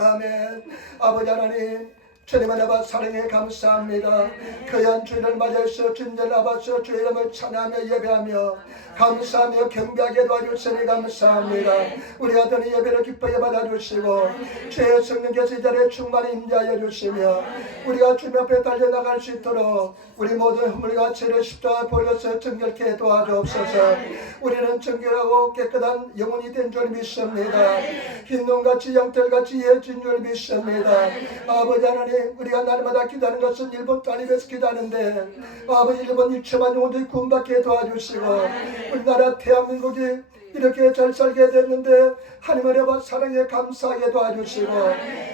아멘. 아버지 하나님, 주님 아빠 사랑에 감사합니다. 귀한 주일을 맞아서 주님을 아버서 주 이름을 찬양하며 예배하며 감사하며 경배하게 도와주시니 감사합니다. 우리 아들의 예배를 기쁘게 받아주시고 주의 성령께서 이 자리에 충만히 임재하여 주시며 우리가 주님 앞에 달려나갈 수 있도록 우리 모든 허물과 죄를 십자가에 버려서 정결케 도와주옵소서. 우리는 정결하고 깨끗한 영혼이 된 줄 믿습니다. 흰눈같이 양털같이 이어진 줄 믿습니다. 아버지 하나님, 우리가 날마다 기도하는 것은 일본 딸입에서 기도하는데 아버지 일본 일체만 영혼들이 구원받게 도와주시고 우리나라 대한민국이 이렇게 잘 살게 됐는데 하나님의 은혜와 사랑에 감사하게 도와주시고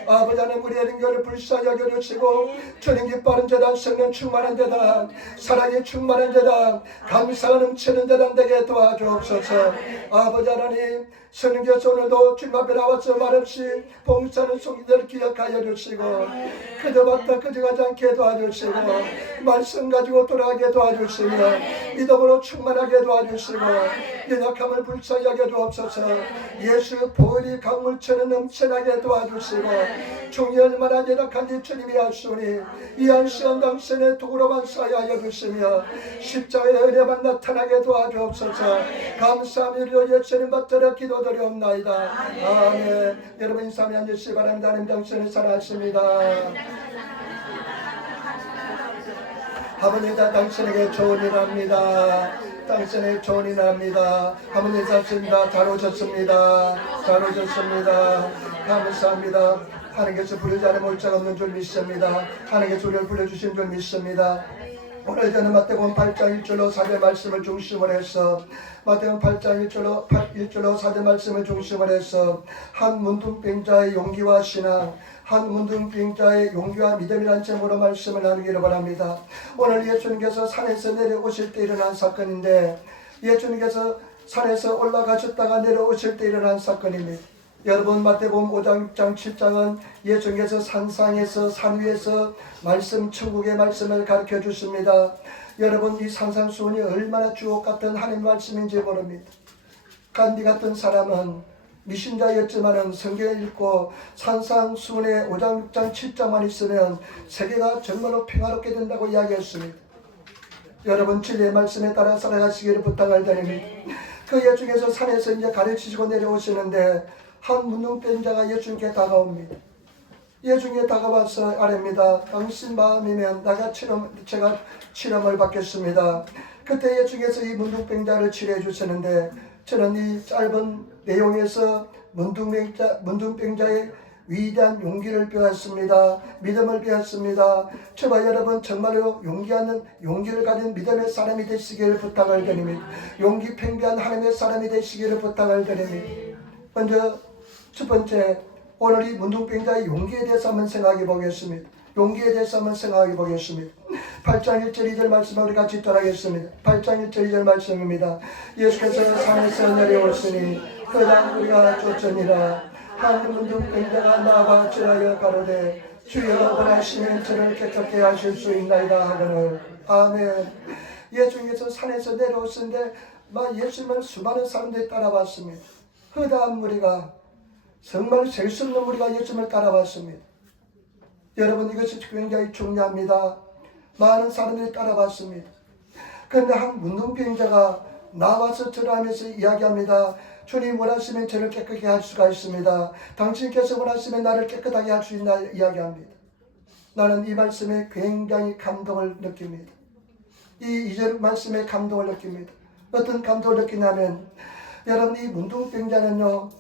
아버지 하나님 우리의灵교를 불쌍히 여겨주시고 주님 기뻐하는 재단, 성령 충만한 재단, 사랑이 충만한 재단, 감사가 넘치는 재단 되게 도와주옵소서. 아버지 하나님 성령께서 오늘도 주님 앞에 나와서 말없이 봉사하는 성도들 기억하여 주시고 그저 봤다 그저 가지 않게 도와주시고 말씀 가지고 돌아가게 도와주시며 믿음으로 충만하게 도와주시고 연약함을 불쌍히 여겨 주옵소서. 예수 보혈이 강물처럼 넘쳐나게 도와주시고 종이 얼마나 연약한지 주님이 아시오니 이 한 시간 당신의 도구로만 사하여 주시며 십자가의 은혜만 나타나게 도와주옵소서. 감사합니다. 예수님 받들어 기도드리옵나이다. 아멘. 여러분 인사하며 앉으시기 바랍니다. 하나님 당신을 사랑하십니다. 아버지 당신에게 좋은 일 합니다. 당신의 좋은 일 합니다. 아버지 인사하십니다. 잘 오셨습니다. 잘 오셨습니다. 감사합니다. 하나님께서 부르지 않으면 올 자가 없는 줄 믿습니다. 하나님께서 우리를 불러주신 줄 믿습니다. 오늘 저는 마태복음 8장 1절로 4절 말씀을 중심으로 해서 마태복음 8장 1절로 4절 말씀을 중심으로 해서 한 문둥병자의 용기와 신앙, 한 문둥병자의 용기와 믿음이라는 제목으로 말씀을 나누기를 바랍니다. 오늘 예수님께서 산에서 내려오실 때 일어난 사건인데 예수님께서 산에서 올라가셨다가 내려오실 때 일어난 사건입니다. 여러분 마태복음 5장 6장 7장은 예수님께서 산상에서 산 위에서 말씀 천국의 말씀을 가르쳐 주십니다. 여러분 이 산상수훈이 얼마나 주옥 같은 하나님 말씀인지 모릅니다. 간디 같은 사람은 미신자였지만은 성경을 읽고 산상수훈의 5장 6장 7장만 있으면 세계가 정말로 평화롭게 된다고 이야기했습니다. 여러분 진리의 말씀에 따라 살아가시기를 부탁을 드립니다. 그 예수님께서 산에서 이제 가르치시고 내려오시는데 한 문둥병자가 예수님께 다가옵니다. 예수님께 다가와서 아뢰입니다. 당신 마음이면 제가 치료를 받겠습니다. 그때 예수님께서 이 문둥병자를 치료해 주시는데 저는 이 짧은 내용에서 문둥병자의 위대한 용기를 배웠습니다. 믿음을 배웠습니다. 저와 여러분 정말로 용기를 가진 믿음의 사람이 되시기를 부탁을 드립니다. 용기 팽배한 하나님의 사람이 되시기를 부탁을 드립니다. 먼저 첫 번째, 오늘 이 문둥병자의 용기에 대해서 한번 생각해 보겠습니다. 용기에 대해서 한번 생각해 보겠습니다. 8장 1절 2절 말씀을 우리 같이 따라하겠습니다. 8장 1절 2절 말씀입니다. 예수께서 산에서 내려오시니 그당 우리가 쫓으니라. 한 문둥병자가 나와 지하여 가로되 주여 원하시면 저를 깨끗게 하실 수 있나이다 하거늘. 아멘. 예수님께서 산에서 내려오시는데 예수님을 수많은 사람들이 따라왔습니다. 허다한 무리가 정말 셀 수 없는 무리가 예수님을 따라왔습니다. 여러분 이것이 굉장히 중요합니다. 많은 사람들이 따라왔습니다. 그런데 한 문둥병자가 나와서 절하면서 이야기합니다. 주님 원하시면 저를 깨끗하게 할 수가 있습니다. 당신께서 원하시면 나를 깨끗하게 할 수 있나 이야기합니다. 나는 이 말씀에 굉장히 감동을 느낍니다. 이 2절 말씀에 감동을 느낍니다. 어떤 감동을 느끼냐면 여러분 이 문둥병자는요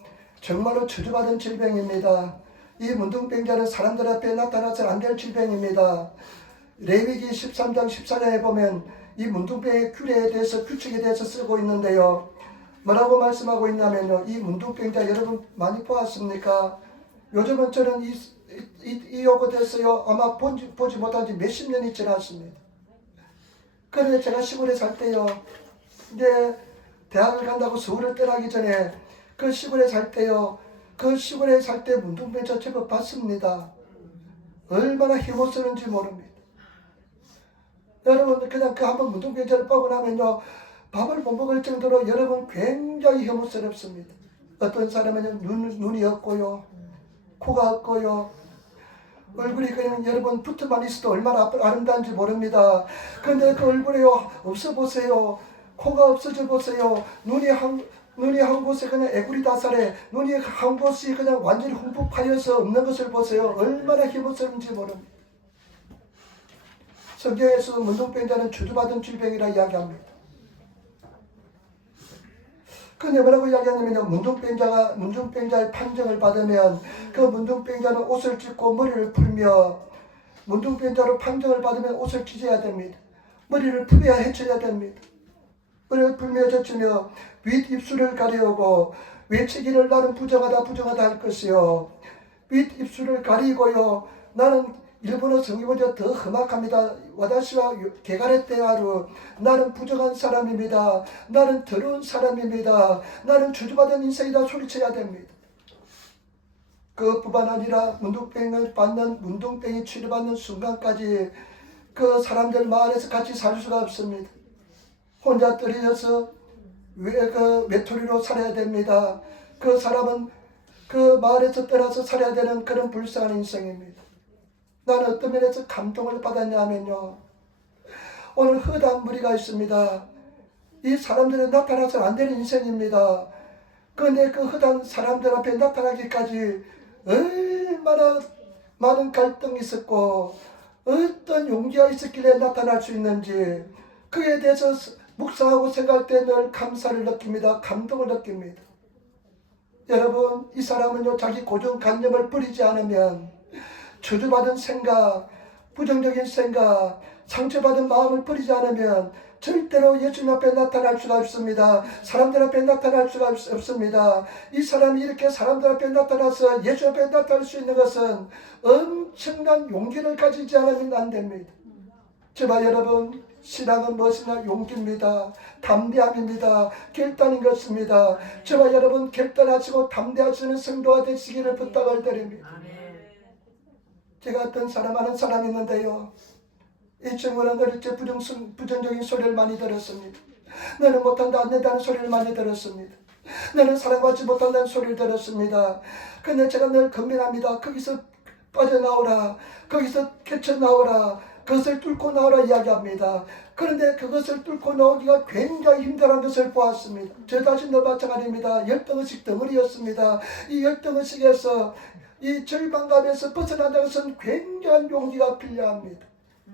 정말로 저주받은 질병입니다. 이 문둥병자는 사람들 앞에 나타나서는 안 될 질병입니다. 레위기 13장 14장에 보면 이 문둥병의 규칙에 대해서 쓰고 있는데요. 뭐라고 말씀하고 있냐면요. 이 문둥병자 여러분 많이 보았습니까? 요즘은 저는 이 요거 됐어요. 아마 보지 못한 지 몇십 년이 지났습니다. 그런데 제가 시골에 살 때요. 이제 대학을 간다고 서울을 떠나기 전에 그 시골에 살 때요. 그 시골에 살 때 문둥병자 제법 봤습니다. 얼마나 힘없었는지 모릅니다. 여러분 그냥 그 한번 문둥병자를 보고 나면요. 밥을 못 먹을 정도로 여러분 굉장히 혐오스럽습니다. 어떤 사람은 눈이 없고요. 코가 없고요. 얼굴이 그냥 여러분 붙어만 있어도 얼마나 아름다운지 모릅니다. 그런데 그 얼굴에요 없어 보세요. 코가 없어져 보세요. 눈이 한 곳에 그냥 애구리 다살에 눈이 한 곳이 그냥 완전히 흠뻑 파여서 없는 것을 보세요. 얼마나 힘없었는지 모릅니다. 성경에서 문둥병자는 주주받은 질병이라 이야기합니다. 근데 뭐라고 이야기하냐면요, 문둥병자의 판정을 받으면 그 문둥병자는 옷을 찢고 머리를 풀며, 문둥병자로 판정을 받으면 옷을 찢어야 됩니다. 머리를 풀어야 해쳐야 됩니다. 머리를 풀며 젖히며 윗입술을 가리우고 외치기를 나는 부정하다 할 것이요. 윗입술을 가리고요. 나는 일본어 성경보다 더 험악합니다. 와다시와 게가레테아루, 나는 부정한 사람입니다. 나는 더러운 사람입니다. 나는 저주받은 인생이다 소리쳐야 됩니다. 그뿐만 아니라 문둥병을 받는, 문둥병이 치료받는 순간까지 그 사람들 마을에서 같이 살 수가 없습니다. 혼자 떨어져서 외톨이로 살아야 됩니다. 그 사람은 그 마을에서 떠나서 살아야 되는 그런 불쌍한 인생입니다. 나는 어떤 면에서 감동을 받았냐면요, 오늘 허다한 무리가 있습니다. 이 사람들은 나타나서 안 되는 인생입니다. 그런데 그 허다한 사람들 앞에 나타나기까지 얼마나 많은 갈등이 있었고 어떤 용기가 있었길래 나타날 수 있는지, 그에 대해서 묵상하고 생각할 때 늘 감사를 느낍니다. 감동을 느낍니다. 여러분, 이 사람은요, 자기 고정관념을 버리지 않으면 저주받은 생각, 부정적인 생각, 상처받은 마음을 버리지 않으면 절대로 예수님 앞에 나타날 수가 없습니다. 사람들 앞에 나타날 수가 없습니다. 이 사람이 이렇게 사람들 앞에 나타나서 예수 앞에 나타날 수 있는 것은 엄청난 용기를 가지지 않으면 안 됩니다. 제발 여러분, 신앙은 무엇이냐? 용기입니다. 담대함입니다. 결단인 것입니다. 제발 여러분, 결단하시고 담대하시는 성도가 되시기를 부탁을 드립니다. 제가 어떤 사람 아는 사람이 있는데요, 이 친구는 어릴 때 부정적인 소리를 많이 들었습니다. 너는 못한다, 안 된다는 소리를 많이 들었습니다. 너는 사랑받지 못한다는 소리를 들었습니다. 근데 제가 늘 건면합니다. 거기서 빠져나오라, 거기서 깨쳐나오라, 그것을 뚫고 나오라 이야기합니다. 그런데 그것을 뚫고 나오기가 굉장히 힘들한 것을 보았습니다. 저 자신도 마찬가지입니다. 10덩어리씩 덩어리였습니다. 이 10덩어리씩에서 이 절망감에서 벗어난다는 것은 굉장한 용기가 필요합니다.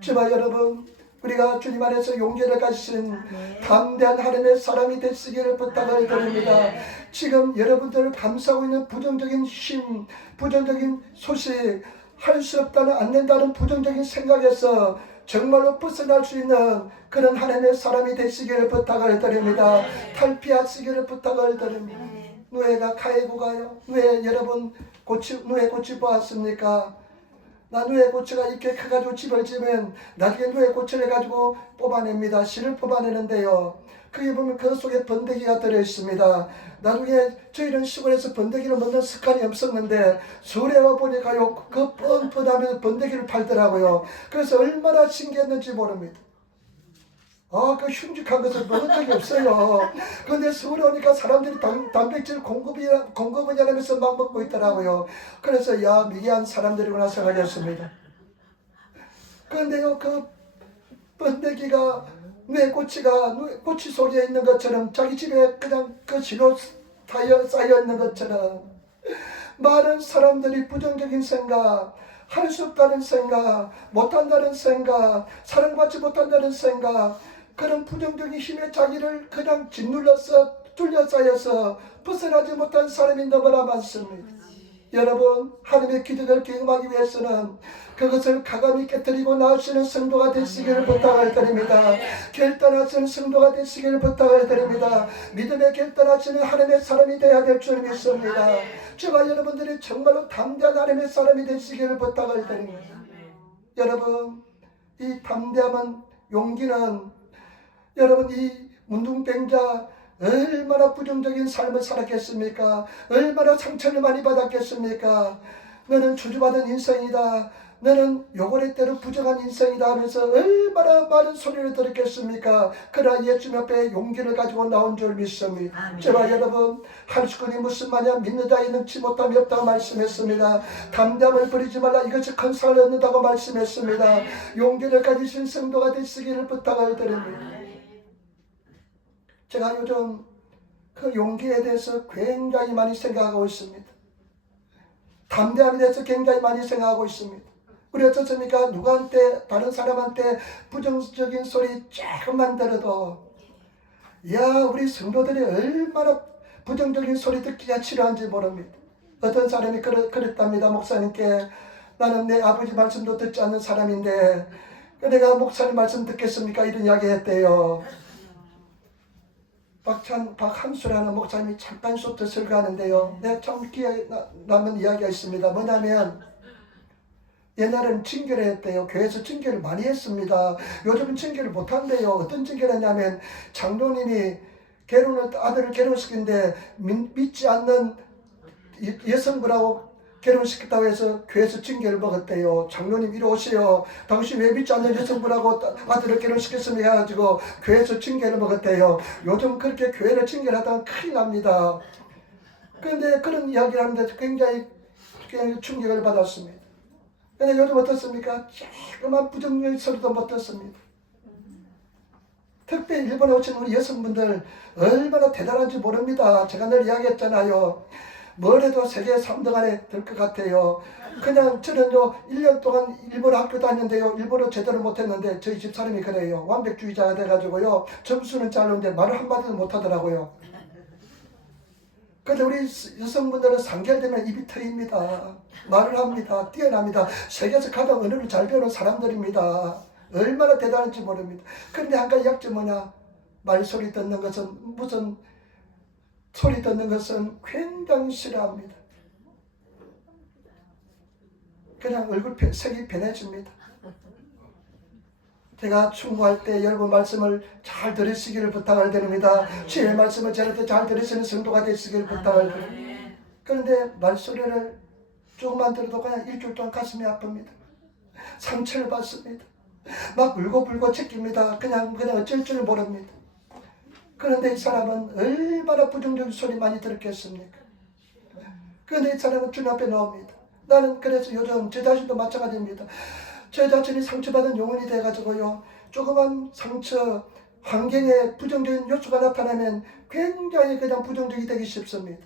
제발 여러분, 우리가 주님 안에서 용기를 가지신 담대한 하나님의 사람이 되시기를 부탁을 드립니다. 지금 여러분들을 감싸고 있는 부정적인 힘, 부정적인 소식, 할 수 없다는, 안 된다는 부정적인 생각에서 정말로 벗어날 수 있는 그런 하나님의 사람이 되시기를 부탁을 드립니다. 탈피하시기를 부탁을 드립니다. 누에가 가해고 가요? 누에 여러분 누에 꽃이 보았습니까? 나 누에 꽃이가 이렇게 커가지고 집을 지면 나중에 누에 꽃을 해가지고 뽑아냅니다. 씨를 뽑아내는데요, 그게 보면 그 속에 번데기가 들어있습니다. 나중에 저희는 시골에서 번데기를 먹는 습관이 없었는데 서울에 와보니까요, 그 뻔뻔하면서 번데기를 팔더라고요. 그래서 얼마나 신기했는지 모릅니다. 그 흉측한 것을 먹은 적이 없어요. 그런데 서울에 오니까 사람들이 단백질 공급이냐면서 막 먹고 있더라고요. 그래서 야, 미개한 사람들이구나 생각했습니다. 그런데요, 그 번데기가 꽃이 속에 있는 것처럼, 자기 집에 그냥 그 지로 쌓여 있는 것처럼 많은 사람들이 부정적인 생각, 할 수 없다는 생각, 못한다는 생각, 사랑받지 못한다는 생각, 그런 부정적인 힘에 자기를 그냥 짓눌러서 둘러싸여서 벗어나지 못한 사람이 너무나 많습니다. 여러분, 하나님의 기적을 경험하기 위해서는 그것을 가감히 깨뜨리고 나으시는 성도가 되시기를 부탁을 드립니다. 결단하시는 성도가 되시기를 부탁을 드립니다. 믿음에 결단하시는 하나님의 사람이 되어야 될 줄 믿습니다. 제발 여러분들이 정말로 담대한 하나님의 사람이 되시기를 부탁을 드립니다. 여러분, 이 담대함은, 용기는, 여러분, 이 문둥병자 얼마나 부정적인 삶을 살았겠습니까? 얼마나 상처를 많이 받았겠습니까? 너는 저주받은 인생이다. 너는 요번에 때로 부정한 인생이다 하면서 얼마나 많은 소리를 들었겠습니까? 그러나 예수님 앞에 용기를 가지고 나온 줄 믿습니다. 제발 여러분, 한수군이 무슨 말이야? 믿는 자에 능치 못함이 없다고 말씀했습니다. 담담을 버리지 말라, 이것이 큰 상을 얻는다고 말씀했습니다. 용기를 가지신 성도가 되시기를 부탁을 드립니다. 제가 요즘 그 용기에 대해서 굉장히 많이 생각하고 있습니다. 담대함에 대해서 굉장히 많이 생각하고 있습니다. 우리 어떻습니까? 누구한테, 다른 사람한테 부정적인 소리 조금만 들어도, 야, 우리 성도들이 얼마나 부정적인 소리 듣기가 싫어한지 모릅니다. 어떤 사람이 그랬답니다. 목사님께, 나는 내 아버지 말씀도 듣지 않는 사람인데 내가 목사님 말씀 듣겠습니까? 이런 이야기 했대요. 박한수라는 목사님이 잠깐 소트 설교하는데요. 내가 참 기억에 남은 이야기가 있습니다. 뭐냐면 옛날에는 징계를 했대요. 교회에서 징계를 많이 했습니다. 요즘은 징계를 못한대요. 어떤 징계를 했냐면 장로님이 아들을 결혼시키는데 믿지 않는 여성분하고 결혼시켰다고 해서 교회에서 징계를 먹었대요. 장로님 이리 오세요. 당신 왜 믿지 않는 여성분하고 아들을 결혼시켰습니까? 해가지고 교회에서 징계를 먹었대요. 요즘 그렇게 교회를 징계를 하다가 큰일 납니다. 그런데 그런 이야기를 하는데 굉장히 충격을 받았습니다. 근데 요즘 어떻습니까? 조그만 부정적인 소리도 못 듣습니다. 특히 일본에 오신 우리 여성분들 얼마나 대단한지 모릅니다. 제가 늘 이야기했잖아요. 뭘 해도 세계 3등 안에 들 것 같아요. 그냥 저는요 1년 동안 일본 학교 다녔는데요. 일본어 제대로 못했는데 저희 집사람이 그래요. 완벽주의자가 돼가지고요. 점수는 잘 나오는데 말을 한마디도 못하더라고요. 근데 우리 여성분들은 상결되면 입이 트입니다. 말을 합니다. 뛰어납니다. 세계에서 가장 언어를 잘 배우는 사람들입니다. 얼마나 대단한지 모릅니다. 그런데 한 가지 약점 뭐냐? 말소리 듣는 것은 무슨 소리 듣는 것은 굉장히 싫어합니다. 그냥 얼굴 색이 변해집니다. 제가 충고할 때 여러분 말씀을 잘 들으시기를 부탁을 드립니다. 주의 말씀을 저한테 잘 들으시는 성도가 되시기를 부탁을 드립니다. 그런데 말소리를 조금만 들어도 그냥 일주일 동안 가슴이 아픕니다. 상처를 받습니다. 막 울고불고 제낍니다. 그냥 어쩔 줄 모릅니다. 그런데 이 사람은 얼마나 부정적인 소리 많이 들었겠습니까? 그런데 이 사람은 주님 앞에 나옵니다. 나는 그래서 요즘 제 자신도 마찬가지입니다. 제 자신이 상처받은 영혼이 돼가지고요. 조그만 상처, 환경에 부정적인 요소가 나타나면 굉장히 그냥 부정적이 되기 쉽습니다.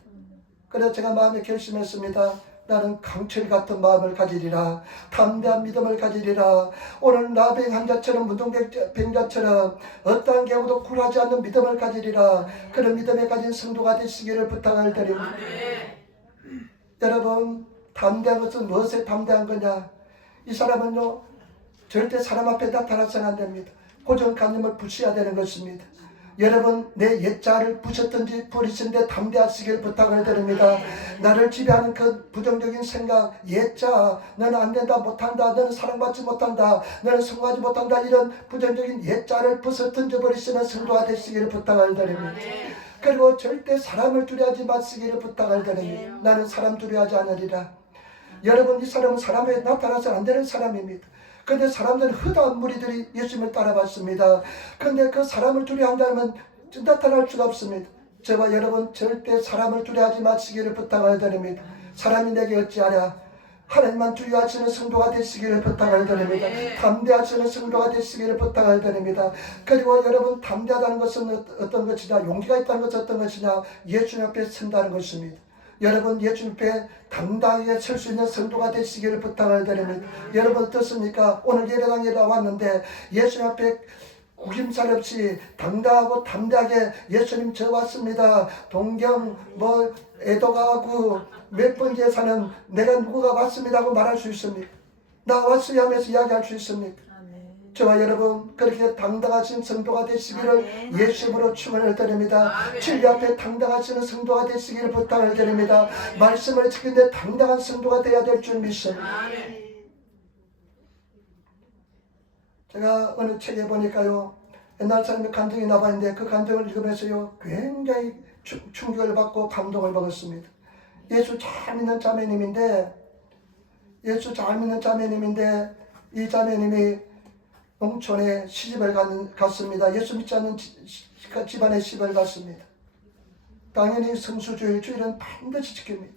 그래서 제가 마음에 결심했습니다. 나는 강철 같은 마음을 가지리라. 담대한 믿음을 가지리라. 오늘 나병 환자처럼 문둥병자처럼 어떠한 경우도 굴하지 않는 믿음을 가지리라. 그런 믿음에 가진 성도가 되시기를 부탁을 드립니다. 여러분, 담대한 것은 무엇에 담대한 거냐? 이 사람은요 절대 사람 앞에 나타나서는 안 됩니다. 고정관념을 부수어야 되는 것입니다. 여러분, 내 옛자를 부셨든지 버리신데 담대하시길 부탁을 드립니다. 나를 지배하는 그 부정적인 생각, 옛자, 너는 안 된다, 못한다, 너는 사랑받지 못한다, 너는 성공하지 못한다, 이런 부정적인 옛자를 부서 던져버리시는 성도가 되시기를 부탁을 드립니다. 그리고 절대 사람을 두려워하지 마시기를 부탁을 드립니다. 나는 사람 두려워하지 않으리라. 여러분, 이 사람은 사람에 나타나서 안 되는 사람입니다. 그런데 사람들은 허다한 무리들이 예수님을 따라봤습니다. 그런데 그 사람을 두려워한다면 나타날 수가 없습니다. 저와 여러분 절대 사람을 두려워하지 마시기를 부탁을 드립니다. 사람이 내게 어찌하랴? 하나님만 두려워하시는 성도가 되시기를 부탁을 드립니다. 담대하시는 성도가 되시기를 부탁을 드립니다. 그리고 여러분, 담대하다는 것은 어떤 것이냐? 용기가 있다는 것은 어떤 것이냐? 예수님 앞에 선다는 것입니다. 여러분, 예수님 앞에 당당하게 설 수 있는 성도가 되시기를 부탁을 드립니다. 여러분 어떻습니까? 오늘 예배당에 나왔는데 예수님 앞에 구김살 없이 당당하고 담대하게 예수님 저 왔습니다. 동경 애도가하고 몇 번째 사는 내가 누구가 왔습니다 하고 말할 수 있습니까? 나 왔어요 하면서 이야기할 수 있습니까? 저와 여러분 그렇게 당당하신 성도가 되시기를 예수님으로 축원을 드립니다. 진리 앞에 당당하시는 성도가 되시기를 부탁을 드립니다. 말씀을 지키는데 당당한 성도가 되어야 될 줄 믿습니다. 제가 어느 책에 보니까요, 옛날 사람의 감정이 나와있는데 그 감정을 읽으면서요 굉장히 충격을 받고 감동을 먹었습니다. 예수 잘 믿는 자매님인데 예수 잘 믿는 자매님인데 이 자매님이 농촌에 시집을 갔습니다. 예수 믿지 않는 집안에 시집을 갔습니다. 당연히 성수주일, 주일은 반드시 지킵니다.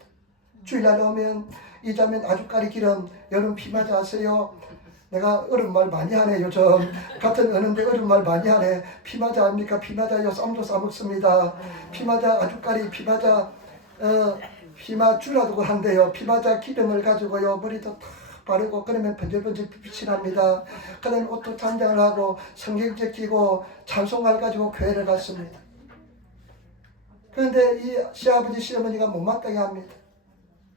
주일날 오면 이 자매는 아주까리 기름, 여름 피맞아 하세요. 내가 어른 말 많이 하네. 요즘 같은 어른데 어른 말 많이 하네. 피맞아 합니까? 피맞아요. 쌈도 싸먹습니다. 피맞아 아주까리 피맞아 피마주라고 한대요. 피맞아 기름을 가지고요 머리도 다 바르고 그러면 번질번질 빛이 납니다. 그 다음에 옷도 단장을 하고 성경책 끼고 찬송가를 가지고 교회를 갔습니다. 그런데 이 시아버지 시어머니가 못마땅해 합니다.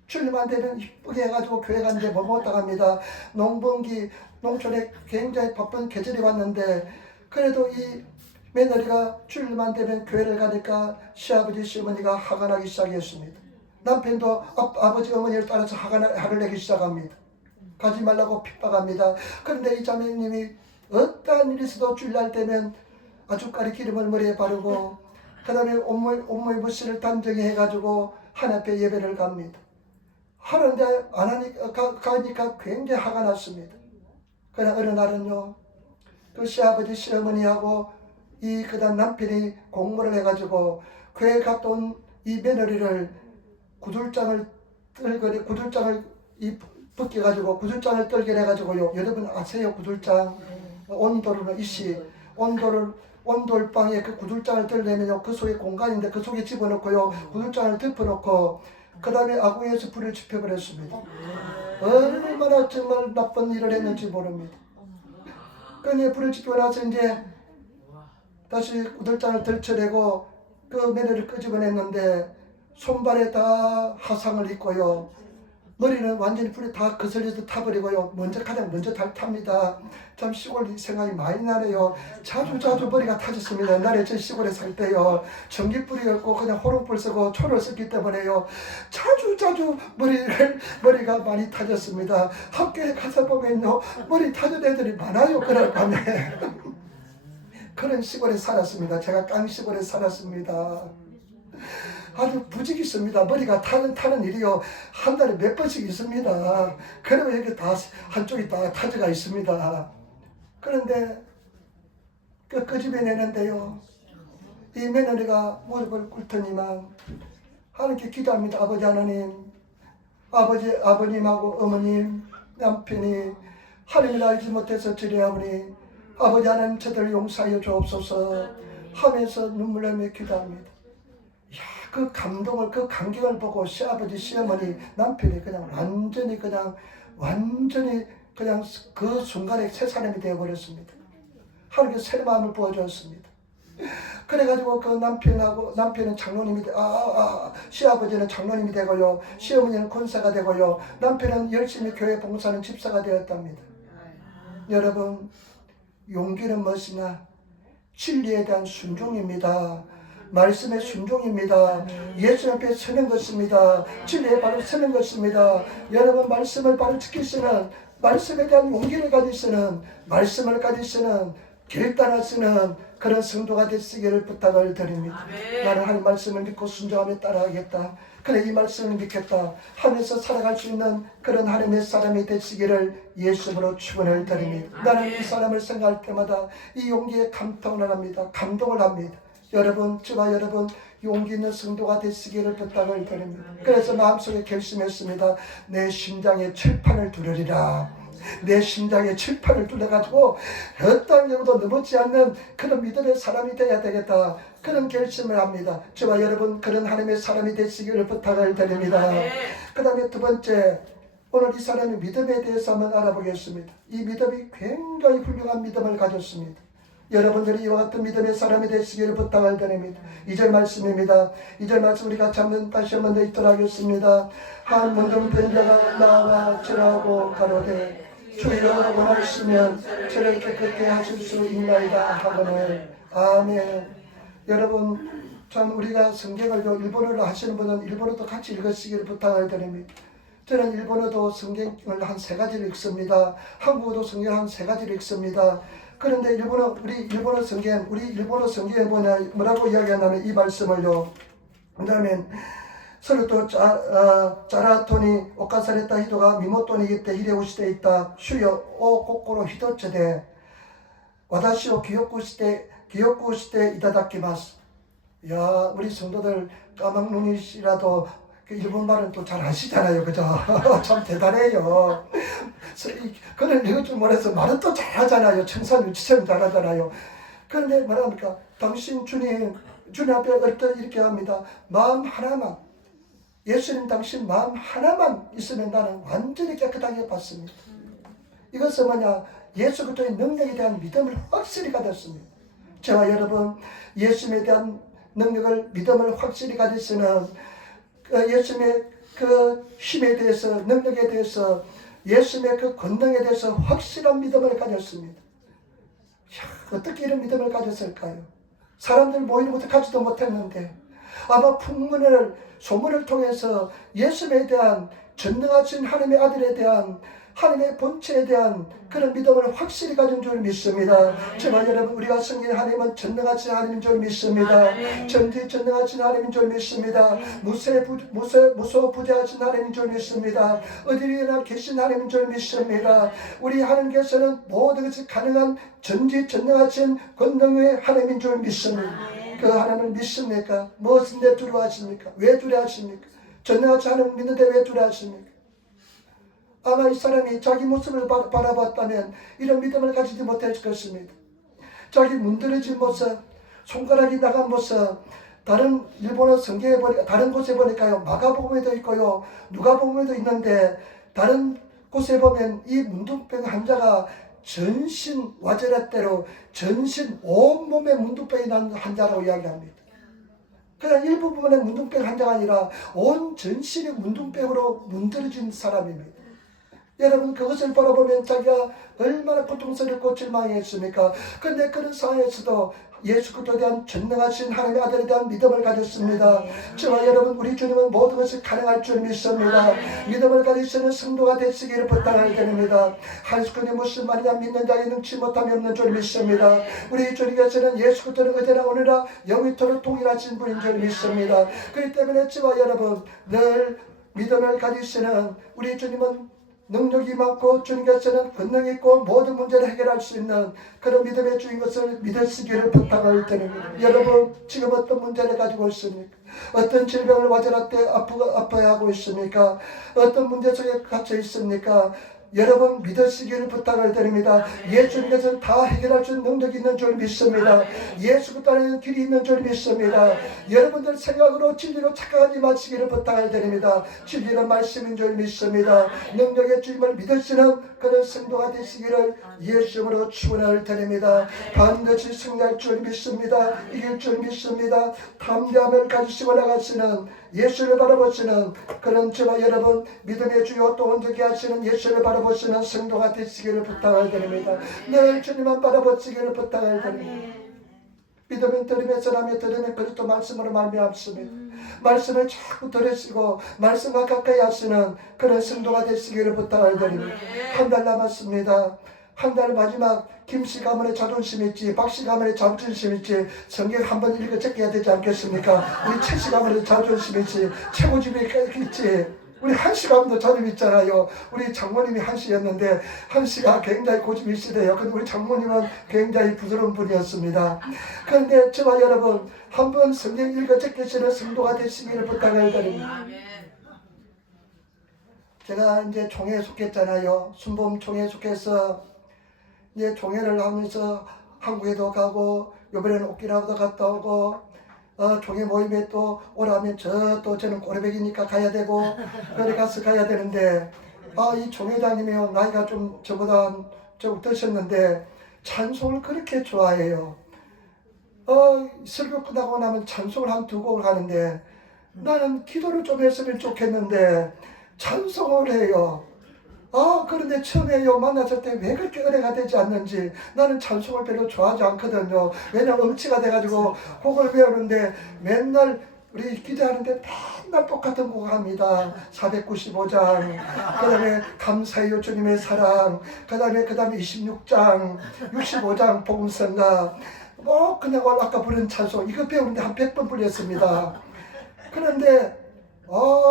주일만 되면 이쁘게 해가지고 교회 가는데 못마땅 합니다. 농번기 농촌에 굉장히 바쁜 계절이 왔는데 그래도 이 며느리가 주일만 되면 교회를 가니까 시아버지 시어머니가 화가 나기 시작했습니다. 남편도 아버지 어머니를 따라서 화를 내기 시작합니다. 가지 말라고 핍박합니다. 그런데 이 자매님이 어떠한 일이 있어도 주일날 되면 아주까리 기름을 머리에 바르고 그 다음에 온몸에 무시를 단정히 해가지고 하나님 앞에 예배를 갑니다. 하는데 안 하니까 가니까 굉장히 화가 났습니다. 그러나 어느 날은요 그 시아버지 시어머니하고 이 그다음 남편이 공모를 해가지고 교회 갔다 온 이 며느리를 구들장을 벗겨가지고 구들장을 떨게 해가지고요. 여러분 아세요? 구들장 온돌은 이씨 온돌방에 그 구들장을 떨려면요 그 속에 공간인데 그 속에 집어넣고요 구들장을 덮어놓고 그 다음에 아궁이에서 불을 지펴버렸습니다. 얼마나 정말 나쁜 일을 했는지 모릅니다. 그러니 불을 지펴놔서 이제 다시 구들장을 덜쳐내고 그 며느리를 끄집어냈는데 손발에 다 화상을 입고요. 머리는 완전히 불에 다 거슬려서 타버리고요. 가장 먼저 탑니다. 참 시골 생각이 많이 나네요. 자주 머리가 타졌습니다. 옛날에 저 시골에 살 때요. 전기불이었고 그냥 호롱불 쓰고 초를 썼기 때문에요. 자주 머리가 많이 타졌습니다. 학교에 가서 보면요. 머리 타진 애들이 많아요. 그날 밤에. 그런 시골에 살았습니다. 제가 깡시골에 살았습니다. 아주 부직이 있습니다. 머리가 타는 일이요. 한 달에 몇 번씩 있습니다. 그러면 이렇게 다 한쪽이 다 타져가 있습니다. 그런데 끄집어내는데요. 이 며느리가 무릎을 꿇더니만 하나님께 기도합니다. 아버지 하나님, 아버님하고 어머님, 남편이 하나님을 알지 못해서 저리하오니 아버지 하나님 저들을 용서하여 주옵소서 하면서 눈물 흘리며 기도합니다. 그 감동을 그 감격을 보고 시아버지 시어머니 남편이 그냥 완전히 그냥 그 순간에 새 사람이 되어버렸습니다. 하나님께 새 마음을 부어주었습니다. 그래가지고 그 남편은 장로님이 시아버지는 장로님이 되고요, 시어머니는 권사가 되고요, 남편은 열심히 교회 봉사하는 집사가 되었답니다. 여러분, 용기는 무엇이냐? 진리에 대한 순종입니다. 말씀의 순종입니다. 예수 앞에 서는 것입니다. 진리에 바로 서는 것입니다. 여러분, 말씀을 바로 지키시는, 말씀에 대한 용기를 가지시는, 말씀을 가지시는, 길 따라 쓰는 그런 성도가 되시기를 부탁을 드립니다. 나는 하나님 말씀을 믿고 순종하며 따라가겠다. 그래, 이 말씀을 믿겠다 하면서 살아갈 수 있는 그런 하나님의 사람이 되시기를 예수님으로 축원을 드립니다. 나는 이 사람을 생각할 때마다 이 용기에 감동을 합니다. 감동을 합니다. 여러분, 저와 여러분 용기 있는 성도가 되시기를 부탁을 드립니다. 그래서 마음속에 결심했습니다. 내 심장에 칠판을 두르리라. 내 심장에 칠판을 뚫어가지고 어떠한 경우도 넘어지 않는 그런 믿음의 사람이 되어야 되겠다. 그런 결심을 합니다. 저와 여러분 그런 하나님의 사람이 되시기를 부탁을 드립니다. 그 다음에 두 번째, 오늘 이 사람의 믿음에 대해서 한번 알아보겠습니다. 이 믿음이 굉장히 훌륭한 믿음을 가졌습니다. 여러분들이 이와 같은 믿음의 사람이 되시기를 부탁을 드립니다. 2절 말씀입니다. 2절 말씀 우리 같이 한번 다시 한번 더 읽도록 하겠습니다. 한 문둥병자가 나와 절하고 가로되 주여 원하시면 저를 깨끗게 하실 수 있나이다 하거늘. 아멘. 여러분, 참 우리가 성경을 일본어로 하시는 분은 일본어도 같이 읽으시기를 부탁을 드립니다. 저는 일본어도 성경을 한 3가지를 읽습니다. 한국어도 성경을 한 3가지를 읽습니다. 그런데 우리 일본어 성경에 뭐라고 이야기하냐면 이 말씀을요. 그다음에 서로 또 짜라토니 오카사레타 히도가 미모토니 이때 히레오시대 있다 슈요 오 코코로 히도체데 와다시오 기요쿠시테 이타다키마스. 야, 우리 성도들 까막눈이시라도 그 일본말은 또 잘 아시잖아요, 그죠? 참 대단해요. 그런 읽을 줄 몰라서 말은 또 잘하잖아요. 청산유치처럼 잘하잖아요. 그런데 뭐랍니까? 당신 주님 앞에 얼떨 이렇게 합니다. 마음 하나만, 예수님 당신 마음 하나만 있으면 나는 완전히 깨끗하게 받습니다. 이것은 뭐냐? 예수 그리스도의 능력에 대한 믿음을 확실히 가졌습니다. 저와 여러분, 예수님에 대한 능력을, 믿음을 확실히 가지시는 예수님의 그 힘에 대해서, 능력에 대해서, 예수님의 그 권능에 대해서 확실한 믿음을 가졌습니다. 어떻게 이런 믿음을 가졌을까요? 사람들 모이는 것도 가지도 못했는데 아마 소문을 통해서 예수님에 대한 전능하신 하나님의 아들에 대한 하나님의 본체에 대한 그런 믿음을 확실히 가진 줄 믿습니다. 제발 여러분, 우리가 섬기는 하나님은 전능하신 하나님인 줄 믿습니다. 전능하신 하나님인 줄 믿습니다. 무소부재하신 하나님인 줄 믿습니다. 어디에나 계신 하나님인 줄 믿습니다. 우리 하나님께서는 모든 것이 가능한 전능하신 권능의 하나님인 줄 믿습니다. 그 하나님을 믿습니까? 무엇을 내 두려워하십니까? 왜 두려워하십니까? 전능하신 하나님을 믿는데 왜 두려워하십니까? 아마 이 사람이 자기 모습을 바라봤다면 이런 믿음을 가지지 못했을 것입니다. 자기 문드러진 모습, 손가락이 나간 모습, 다른 일본어 성경에 보니까 다른 곳에 보니까요, 마가복음에도 있고요, 누가복음에도 있는데 다른 곳에 보면 이 문둥병 환자가 전신 와제라대로 전신 온몸에 문둥병이 난 환자라고 이야기합니다. 그냥 일부분의 문둥병 환자가 아니라 온 전신이 문둥병으로 문드러진 사람입니다. 여러분, 그것을 바라보면 자기가 얼마나 고통스럽고 절망했습니까? 그런데 그런 상황에서도 예수 그리스도에 대한 전능하신 하나님의 아들에 대한 믿음을 가졌습니다. 저와 여러분, 우리 주님은 모든 것이 가능할 줄 믿습니다. 믿음을 가지시는 성도가 되시기를 부탁을 드립니다. 한스군이 무슨 말이냐, 믿는 자에게 능치 못함이 없는 줄 믿습니다. 우리 주님께서는 예수 그리스도는 어제나 오늘나 영원토록 동일하신 분인 줄 믿습니다. 그렇기 때문에 저와 여러분, 늘 믿음을 가지시는 우리 주님은 능력이 많고 주님께서는 권능이 있고 모든 문제를 해결할 수 있는 그런 믿음의 주인 것을 믿으시기를 부탁을 드립니다. 여러분, 지금 어떤 문제를 가지고 있습니까? 어떤 질병을患때 아파하고 있습니까? 어떤 문제 속에 갇혀 있습니까? 여러분, 믿으시기를 부탁을 드립니다. 예수님께서는 다 해결할 수 있는 능력이 있는 줄 믿습니다. 예수 그리스도는 길이 있는 줄 믿습니다. 여러분들 생각으로 진리로 착각하지 마시기를 부탁을 드립니다. 진리는 말씀인 줄 믿습니다. 능력의 주님을 믿으시는 그런 성도가 되시기를 예수님으로 축원을 드립니다. 반드시 승리할 줄 믿습니다. 이길 줄 믿습니다. 담대함을 가지시고 나가시는 예수를 바라보시는 그런 저와 여러분, 믿음의 주요 또 온전케 하시는 예수를 바라보시는 성도가 되시기를 부탁을 드립니다. 늘 주님만 바라보시기를 부탁을 드립니다. 믿음은 들으면서 나며 들으면 그리스도 말씀으로 말미암습니다. 말씀을 자꾸 들으시고 말씀과 가까이 하시는 그런 성도가 되시기를 부탁을 드립니다. 한 달 남았습니다. 한 달 마지막 김씨 가문의 자존심 있지, 박씨 가문의 자존심 있지, 성경 한번 읽어 적혀야 되지 않겠습니까? 우리 최씨 가문의 자존심 있지, 최고집이 있지, 우리 한씨 가문도 자존심 있잖아요. 우리 장모님이 한씨였는데 한씨가 굉장히 고집이 있으대요. 근데 우리 장모님은 굉장히 부드러운 분이었습니다. 그런데 저와 여러분, 한번 성경 읽어 적히시는 성도가 되시기를 부탁을 드립니다. 제가 이제 총회에 속했잖아요. 순범 총회에 속해서 이제 총회를 하면서 한국에도 가고 이번에는 오키나와도 갔다 오고 총회 모임에 또 오라면 또 저는 꼬레백이니까 가야 되고 그래 가서 가야 되는데 이 총회장님이 나이가 좀 저보다 좀 드셨는데 찬송을 그렇게 좋아해요. 설교 끝나고 나면 찬송을 한 2곡을 하는데 나는 기도를 좀 했으면 좋겠는데 찬송을 해요. 그런데 처음에 만났을 때 왜 그렇게 은혜가 되지 않는지 나는 찬송을 별로 좋아하지 않거든요. 왜냐면 음치가 돼가지고 곡을 배우는데 맨날 우리 기도하는데 맨날 똑같은 곡 합니다. 495장, 그 다음에 감사해요 주님의 사랑, 그 다음에 26장, 65장 복음성가, 그냥 아까 부른 찬송 이거 배우는데 한 100번 불렸습니다. 그런데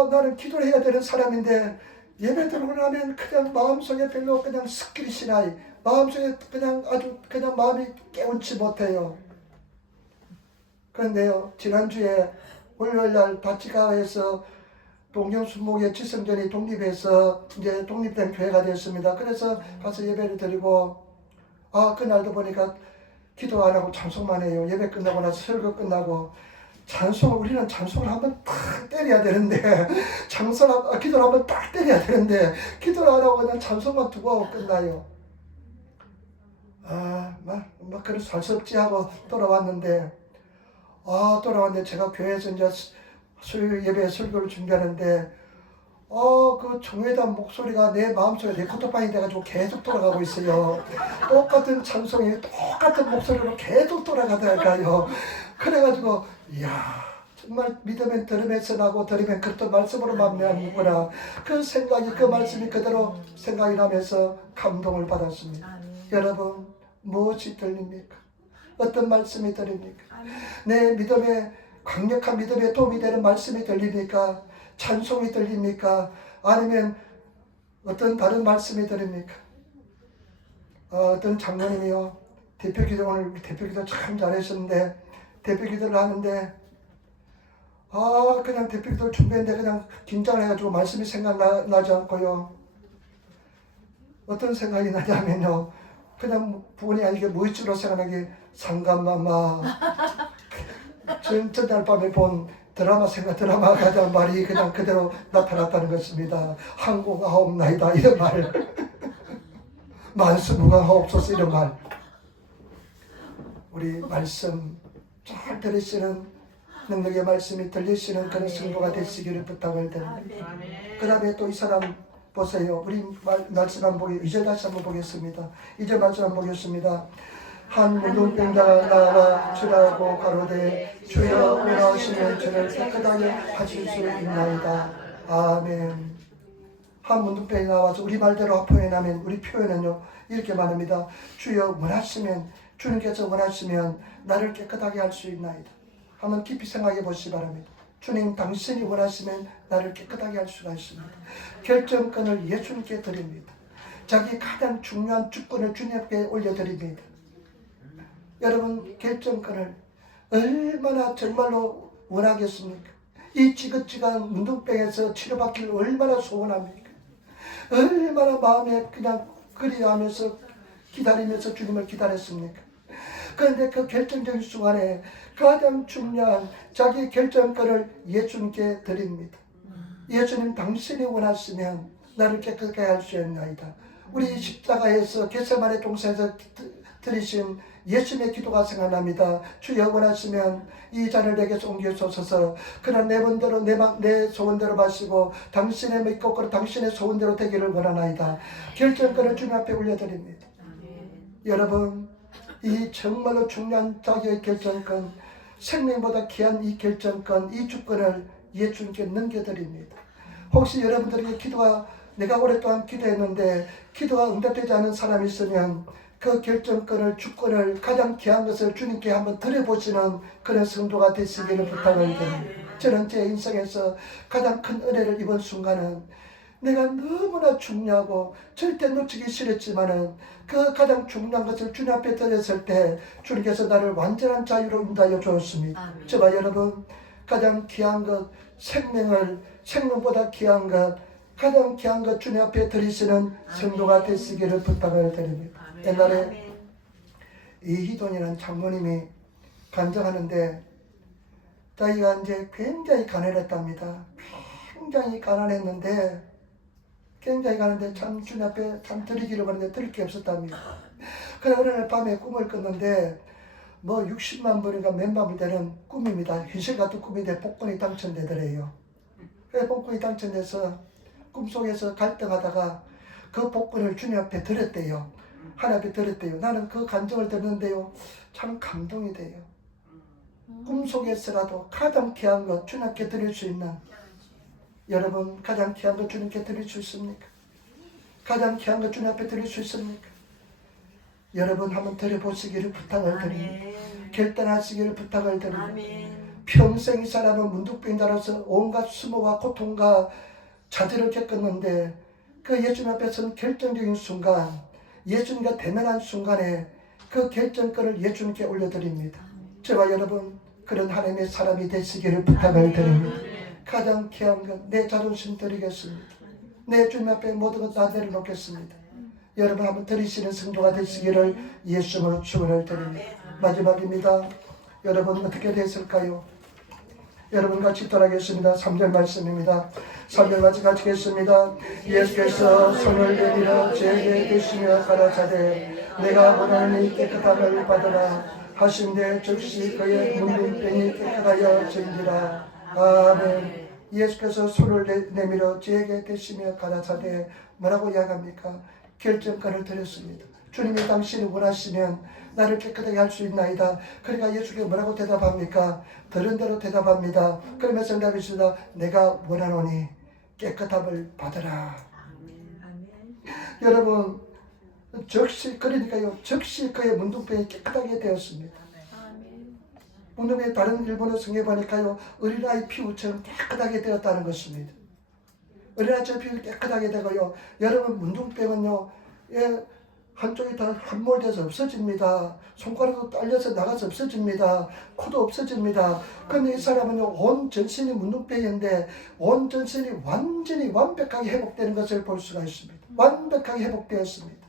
나는 기도를 해야 되는 사람인데 예배 드리고 나면 그냥 마음속에 별로 그냥 스킬이 나이 마음속에 그냥 아주 그냥 마음이 깨운치 못해요. 그런데요, 지난주에 월요일날 다치가에서 동경순목의 지성전이 독립해서 이제 독립된 교회가 되었습니다. 그래서 가서 예배를 드리고 그날도 보니까 기도 안 하고 찬송만 해요. 예배 끝나고 나서 설교 끝나고 우리는 찬송을 한번 딱 때려야 되는데 기도를 한번 딱 때려야 되는데 기도를 안 하고 그냥 찬송만 두고 끝나요. 그럴 수 없지 하고 돌아왔는데 제가 교회에서 이제 수요 예배 설교를 준비하는데 그 정회단 목소리가 내 마음속에 레코더판이 돼가지고 계속 돌아가고 있어요. 똑같은 찬송이 똑같은 목소리로 계속 돌아가더라고요. 그래가지고 이야, 정말 믿으면 들으면서 나고 들으면 그렇던 말씀으로 만나는구나. 그 생각이 그 말씀이 그대로 생각이 나면서 감동을 받았습니다. 여러분, 무엇이 들립니까? 어떤 말씀이 들립니까? 내 믿음에 강력한 믿음에 도움이 되는 말씀이 들립니까? 찬송이 들립니까? 아니면 어떤 다른 말씀이 들립니까? 어떤 장로님이요, 대표기도 오늘 대표기도 참 잘하셨는데 대표기도를 하는데 그냥 대표기도를 준비했는데 그냥 긴장을 해가지고 말씀이 생각나지 않고요. 어떤 생각이 나냐면요, 그냥 본의 아니게 무의식으로 생각나게 상감마마 전날 밤에 본 드라마가 가장 말이 그냥 그대로 나타났다는 것입니다. 항공하옵나이다 이런 말 만수무강하옵소서 이런 말. 우리 말씀 잘 들으시는 능력의 말씀이 들리시는 그런 성도가 되시기를 부탁을 드립니다. 그 다음에 또 이 사람 보세요. 우리 말씀 한번 보기 이제 다시 한번 보겠습니다. 이제 말씀 한번 보겠습니다. 한 문둥병자가 나와 주라고 가로되 주여 원하시면 저를 깨끗하게 하실 수 있나이다. 아멘. 한 문둥병이 나와서 우리 말대로 표현하면 우리 표현은요 이렇게 말합니다. 주여 원하시면 주님께서 원하시면 나를 깨끗하게 할 수 있나이다. 한번 깊이 생각해 보시기 바랍니다. 주님 당신이 원하시면 나를 깨끗하게 할 수가 있습니다. 결정권을 예수님께 드립니다. 자기 가장 중요한 주권을 주님께 올려드립니다. 여러분 결정권을 얼마나 정말로 원하겠습니까? 이 지긋지긋한 문둥병에서 치료받기를 얼마나 소원합니까? 얼마나 마음에 그냥 그리워하면서 기다리면서 주님을 기다렸습니까? 그런데 그 결정적인 순간에 가장 중요한 자기 결정권을 예수님께 드립니다. 예수님 당신이 원하시면 나를 깨끗하게 할 수 있나이다. 우리 십자가에서 겟세마네 동산에서 드리신 예수님의 기도가 생각납니다. 주여 원하시면 이 잔을 내게서 옮겨주소서. 그러나 내 본대로 내 소원대로 마시고 당신의 믿고 당신의 소원대로 되기를 원하나이다. 결정권을 주님 앞에 올려드립니다. 여러분 이 정말로 중요한 자기의 결정권, 생명보다 귀한 이 결정권, 이 주권을 예수님께 넘겨드립니다. 혹시 여러분들에게 내가 오랫동안 기도했는데 기도가 응답되지 않은 사람이 있으면 그 결정권을, 주권을, 가장 귀한 것을 주님께 한번 드려보시는 그런 성도가 되시기를 부탁을 드립니다. 저는 제 인생에서 가장 큰 은혜를 입은 순간은 내가 너무나 중요하고 절대 놓치기 싫었지만은 그 가장 중요한 것을 주님 앞에 드렸을 때 주님께서 나를 완전한 자유로 인도하여 주었습니다. 저와 여러분 가장 귀한 것, 생명보다 귀한 것, 가장 귀한 것 주님 앞에 드리시는 성도가 되시기를 부탁을 드립니다. 옛날에 이희돈이라는 장모님이 간증하는데 자기가 이제 굉장히 가난했답니다. 굉장히 가난했는데 참 주님 앞에 참 드리기를 원했는데 드릴 게 없었답니다. 그래 어느 날 밤에 꿈을 꿨는데 60만 불인가 몇만 불 되는 꿈입니다. 현실 같은 꿈인데 복권이 당첨되더래요. 그래서 복권이 당첨돼서 꿈속에서 갈등하다가 그 복권을 주님 앞에 드렸대요. 하나님 앞에 드렸대요. 나는 그 감정을 듣는데요 참 감동이 돼요. 꿈속에서라도 가장 귀한 것 주님께 드릴 수 있는, 여러분 가장 귀한 것 주님께 드릴 수 있습니까? 가장 귀한 것 주님 앞에 드릴 수 있습니까? 여러분 한번 드려보시기를 부탁을 드립니다. 결단하시기를 부탁을 드립니다. 평생 이 사람은 문둥병자로서 온갖 수모와 고통과 좌절을 겪었는데 그 예수님 앞에 선 결정적인 순간, 예수님과 대면한 순간에 그 결정권을 예수님께 올려드립니다. 저와 여러분 그런 하나님의 사람이 되시기를 부탁을 드립니다. 가장 귀한 건 내 자존심 드리겠습니다. 내 주님 앞에 모든 것 다 내려놓겠습니다. 여러분 한번 드리시는 성도가 되시기를 예수님으로 축원을 드립니다. 마지막입니다. 여러분 어떻게 됐을까요? 여러분 같이 따라하겠습니다. 3절 말씀입니다. 3절 말씀 같이 하겠습니다. 예수께서 손을 내밀어 제게 계시며 가라사대 내가 원하는 이 깨끗함을 받으라 하신데 즉시 그의 문둥병이 깨끗하여 진지라. 아멘. 예수께서 손을 내밀어 제게 계시며 가라사대 뭐라고 이야기합니까? 결정권을 드렸습니다. 주님이 당신이 원하시면 나를 깨끗하게 할 수 있나이다. 그러니까 예수께 뭐라고 대답합니까? 들은 대로 대답합니다. 그러면서 대답했습니다. 내가 원하노니 깨끗함을 받으라. 여러분 즉시 그러니까요. 즉시 그의 문둥병이 깨끗하게 되었습니다. 문둥병이 다른 일본어 성경에 보니까요. 어린아이 피부처럼 깨끗하게 되었다는 것입니다. 어린아이처럼 피부 깨끗하게 되고요. 여러분 문둥병은요. 한쪽이 다 함몰돼서 없어집니다. 손가락도 딸려서 나가서 없어집니다. 코도 없어집니다. 그런데 이 사람은요, 온 전신이 문둥병인데 온 전신이 완전히 완벽하게 회복되는 것을 볼 수가 있습니다. 완벽하게 회복되었습니다.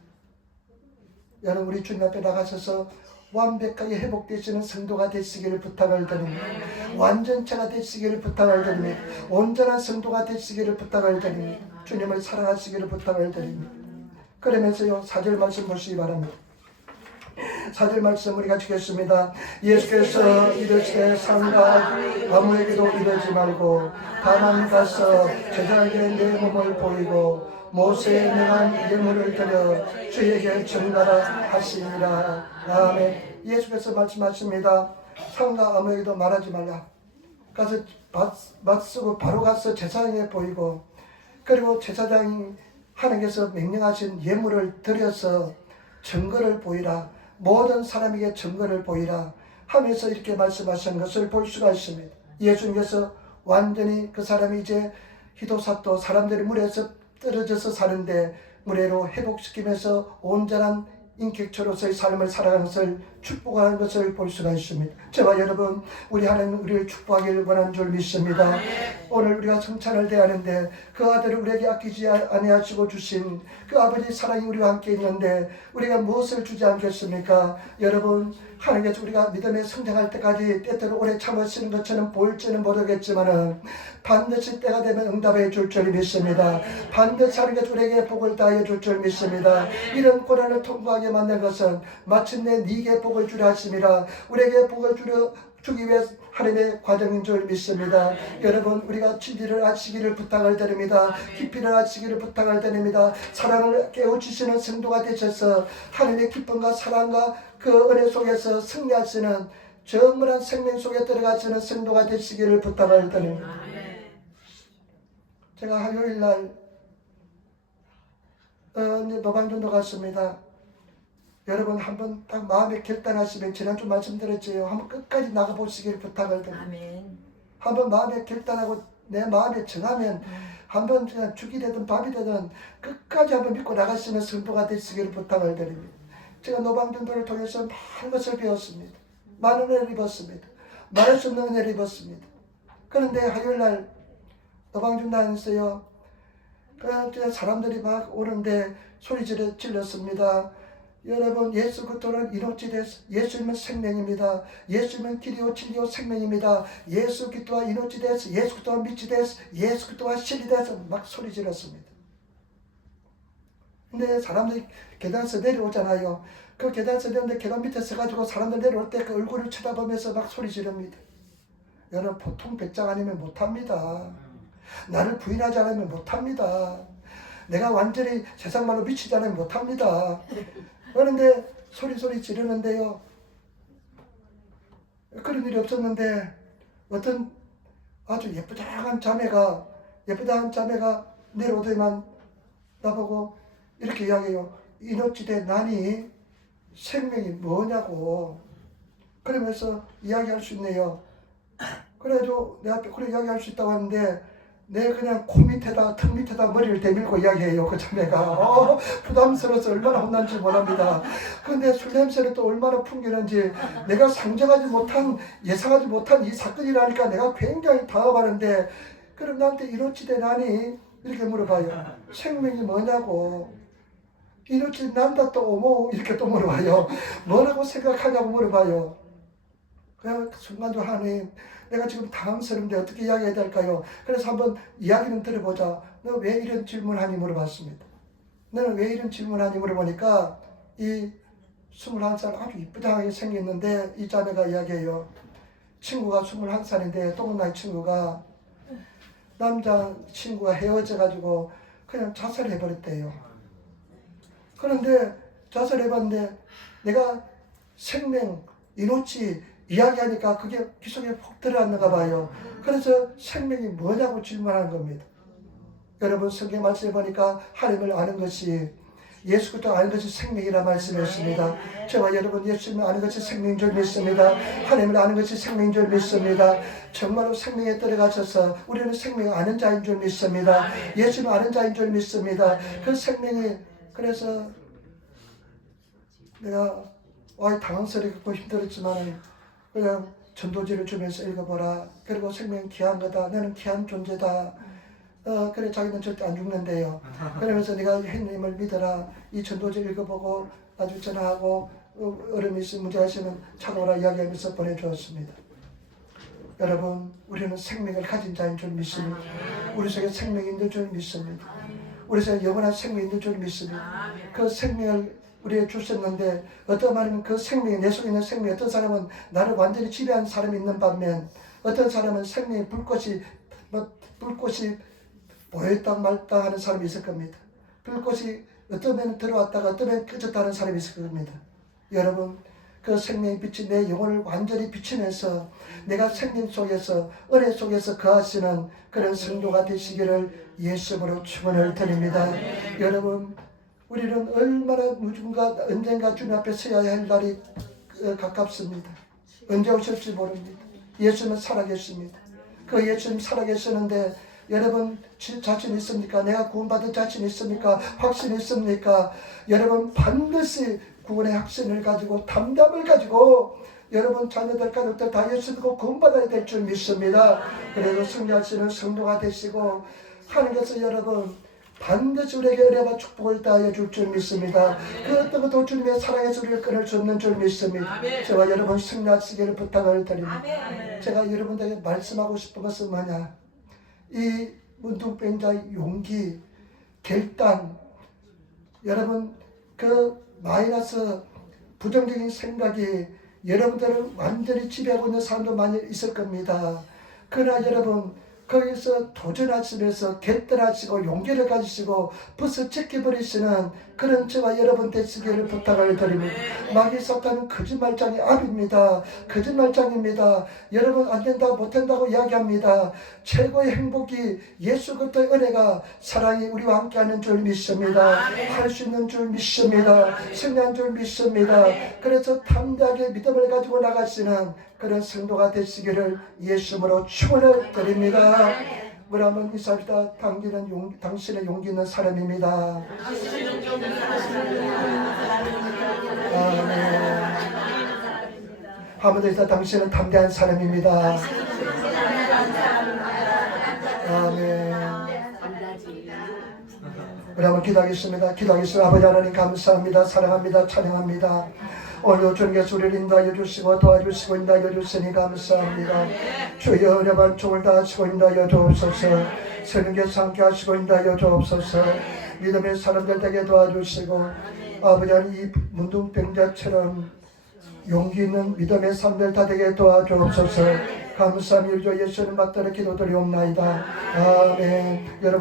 여러분 우리 주님 앞에 나가셔서 완벽하게 회복되시는 성도가 되시기를 부탁을 드립니다. 완전체가 되시기를 부탁을 드립니다. 온전한 성도가 되시기를 부탁을 드립니다. 주님을 사랑하시기를 부탁을 드립니다. 그러면서요 4절 말씀 보시기 바랍니다. 4절 말씀 우리가 읽겠습니다. 예수께서 이르시되 상가 아무에게도 이르지 말고 다만 가서 제자에게 내 몸을 보이고 모세의 명한 예물을 드려 주에게 전가라 하시니라. 아멘. 예수께서 말씀하십니다. 상가 아무에게도 말하지 말라. 가서 밭 쓰고 바로 가서 제사장에게 보이고 그리고 제사장이 하나님께서 명령하신 예물을 드려서 증거를 보이라. 모든 사람에게 증거를 보이라 하면서 이렇게 말씀하신 것을 볼 수가 있습니다. 예수님께서 완전히 그 사람이 이제 희도사도 사람들이 물에서 떨어져서 사는데 물에로 회복시키면서 온전한 인격체로서의 삶을 살아가는 것을 축복하는 것을 볼 수가 있습니다. 저와 여러분 우리 하나님 우리를 축복하기를 원하는 줄 믿습니다. 오늘 우리가 성찬을 대하는데 그 아들을 우리에게 아끼지 아니하시고 주신 그 아버지 사랑이 우리와 함께 있는데 우리가 무엇을 주지 않겠습니까? 여러분 하나님께서 우리가 믿음에 성장할 때까지 때때로 오래 참으시는 것처럼 보일지는 모르겠지만 반드시 때가 되면 응답해 줄 줄 믿습니다. 반드시 하나님께서 우리에게 복을 다해 줄 줄 믿습니다. 이런 고난을 통과하게 만든 것은 마침내 네게 복을 주려 하심이라. 우리에게 복을 주기 위해 하나님의 과정인 줄 믿습니다. 여러분 우리가 진리를 아시기를 부탁을 드립니다. 깊이를 아시기를 부탁을 드립니다. 사랑을 깨우치시는 성도가 되셔서 하나님의 기쁨과 사랑과 그 은혜 속에서 승리하시는 정밀한 생명 속에 들어가시는 성도가 되시기를 부탁을 드립니다. 제가 화요일날 노방전도 갔습니다. 여러분 한번 딱 마음에 결단하시면 지난주 말씀드렸죠. 한번 끝까지 나가보시기를 부탁을 드립니다. 아멘. 한번 마음에 결단하고 내 마음에 정하면 한번 그냥 죽이 되든 밥이 되든 끝까지 한번 믿고 나가시는 성도가 되시기를 부탁을 드립니다. 제가 노방전도를 통해서 많은 것을 배웠습니다. 많은 은혜를 입었습니다. 말할 수 없는 은혜를 입었습니다. 그런데 화요일날 노방전도 안에서요. 사람들이 막 오는데 소리 질렀습니다. 여러분 예수 그리스도는 이노치 데스. 예수님은 생명입니다. 예수님은 길이요 진리요 생명입니다. 예수 그리스도와 이노치 데스. 예수 그리스도와 미치 데스. 예수 그리스도와 진리 데스. 막 소리 질렀습니다. 근데 사람들이 계단에서 내려오잖아요. 그 계단에서 내려오는데 계단 밑에 서가지고 사람들 내려올 때 그 얼굴을 쳐다보면서 막 소리 지릅니다. 여러분 보통 백장 아니면 못합니다. 나를 부인하지 않으면 못합니다. 내가 완전히 세상말로 미치지 않으면 못합니다. 그런데 소리 지르는데요. 그런 일이 없었는데 어떤 아주 예쁘장한 자매가 내려오더니만 나보고 이렇게 이야기해요. 이노치대 나니 생명이 뭐냐고. 그러면서 이야기할 수 있네요. 그래도 내 앞에 그래 이야기할 수 있다고 하는데 내 그냥 코 밑에다 턱 밑에다 머리를 대밀고 이야기해요. 그 자매가 부담스러워서 얼마나 혼난지 모릅니다. 근데 술 냄새를 또 얼마나 풍기는지 내가 상정하지 못한 예상하지 못한 이 사건이라니까 내가 굉장히 당황하는데 그럼 나한테 이노치 되나니 이렇게 물어봐요. 생명이 뭐냐고. 이노치 난다 또 오모 이렇게 또 물어봐요. 뭐라고 생각하냐고 물어봐요. 그냥 순간적으로 하나님 내가 지금 당황스러운데 어떻게 이야기해야 될까요? 그래서 한번 이야기는 들어보자. 너 왜 이런 질문하니 물어봤습니다. 너는 왜 이런 질문하니 물어보니까 이 21살 아주 이쁘장하게 생겼는데 이 자매가 이야기해요. 친구가 21살인데 동나이 친구가 남자 친구가 헤어져 가지고 그냥 자살해버렸대요. 그런데 자살해봤는데 내가 생명, 이노치 이야기하니까 그게 귀속에 푹 들어갔는가 봐요. 그래서 생명이 뭐냐고 질문하는 겁니다. 여러분 성경 말씀해 보니까 하나님을 아는 것이 예수 그리스도 아는 것이 생명이라 말씀했습니다. 저와 여러분 예수님을 아는 것이 생명인 줄 믿습니다. 하나님을 아는 것이 생명인 줄 믿습니다. 정말로 생명에 들어가셔서 우리는 생명을 아는 자인 줄 믿습니다. 예수님을 아는 자인 줄 믿습니다. 그 생명이 그래서 내가 당황스럽고 힘들었지만 그냥 전도지를 주면서 읽어보라. 그리고 생명은 귀한 거다. 너는 귀한 존재다. 그래 자기는 절대 안 죽는데요. 그러면서 네가 하나님을 믿어라. 이 전도지 읽어보고 나중에 전화하고 어려움이 있으면 문제 있으면 찾아오라 이야기하면서 보내주었습니다. 여러분 우리는 생명을 가진 자인 줄 믿습니다. 우리 속에 생명이 있는 줄 믿습니다. 우리 속에 영원한 생명이 있는 줄 믿습니다. 그 생명을 우리에게 주셨는데 어떤 말이면 그 생명이 내 속에 있는 생명이 어떤 사람은 나를 완전히 지배한 사람이 있는 반면 어떤 사람은 생명의 불꽃이 보였다 말다 하는 사람이 있을 겁니다. 불꽃이 어떤 면은 들어왔다가 어떤 면은 꺼졌다는 사람이 있을 겁니다. 여러분 그 생명의 빛이 내 영혼을 완전히 비추면서 내가 생명 속에서 은혜 속에서 거하시는 그런 성도가 되시기를 예수님으로 축원을 드립니다. 여러분 우리는 얼마나 언젠가 주님 앞에 서야 할 날이 가깝습니다. 언제 오실지 모릅니다. 예수님은 살아계십니다. 그 예수님 살아계시는데 여러분 자신 있습니까? 내가 구원받은 자신 있습니까? 확신 있습니까? 여러분 반드시 구원의 확신을 가지고 담담을 가지고 여러분 자녀들 가족들 다 예수 믿고 구원받아야 될 줄 믿습니다. 그래서 승리하시는 성도가 되시고 하나님께서 여러분 반드시 우리에게 은혜와 축복을 다하여 줄 줄 믿습니다. 그 어떤 것도 주님의 사랑의 소리를 끊을 수 없는 줄 믿습니다. 제가 여러분 승리하시기를 부탁을 드립니다. 제가 여러분들에게 말씀하고 싶은 것은 뭐냐, 이 문둥병자의 용기, 결단, 여러분 그 마이너스 부정적인 생각이 여러분들을 완전히 지배하고 있는 사람도 많이 있을 겁니다. 그러나 여러분 거기서 도전하시면서 결단하시고 용기를 가지시고 벌써 지켜버리시는 그런 저와 여러분 되시기를 부탁을 드립니다. 마귀 사탄은 거짓말장의 압입니다. 거짓말장입니다. 여러분 안된다 못한다고 이야기합니다. 최고의 행복이 예수 그리스도의 은혜가 사랑이 우리와 함께하는 줄 믿습니다. 할 수 있는 줄 믿습니다. 승리한 줄 믿습니다. 그래서 담대하게 믿음을 가지고 나가시는 그런 성도가 되시기를 예수님으로 축원을 드립니다. 우리 한번 인사합시다. 당신의 용기 있는 사람입니다. 아멘. 한번 더 인사. 당신은 담대한 사람입니다. 아멘. 우리 한번 기도하겠습니다. 아버지 하나님 감사합니다. 사랑합니다. 찬양합니다. 오늘도 주님께서 우리를 인도하여 주시고 도와주시고 인도하여 주시니 감사합니다. 주여 은혜 반총을 다하시고 인도하여 주옵소서. 성령께서 함께 하시고 인도하여 주옵소서. 믿음의 사람들 되게 도와주시고 아버지 이 문둥병자처럼 용기 있는 믿음의 사람들 다 되게 도와주옵소서. 감사합니다. 예수님 맞다는 기도드리옵나이다. 아멘. 여러분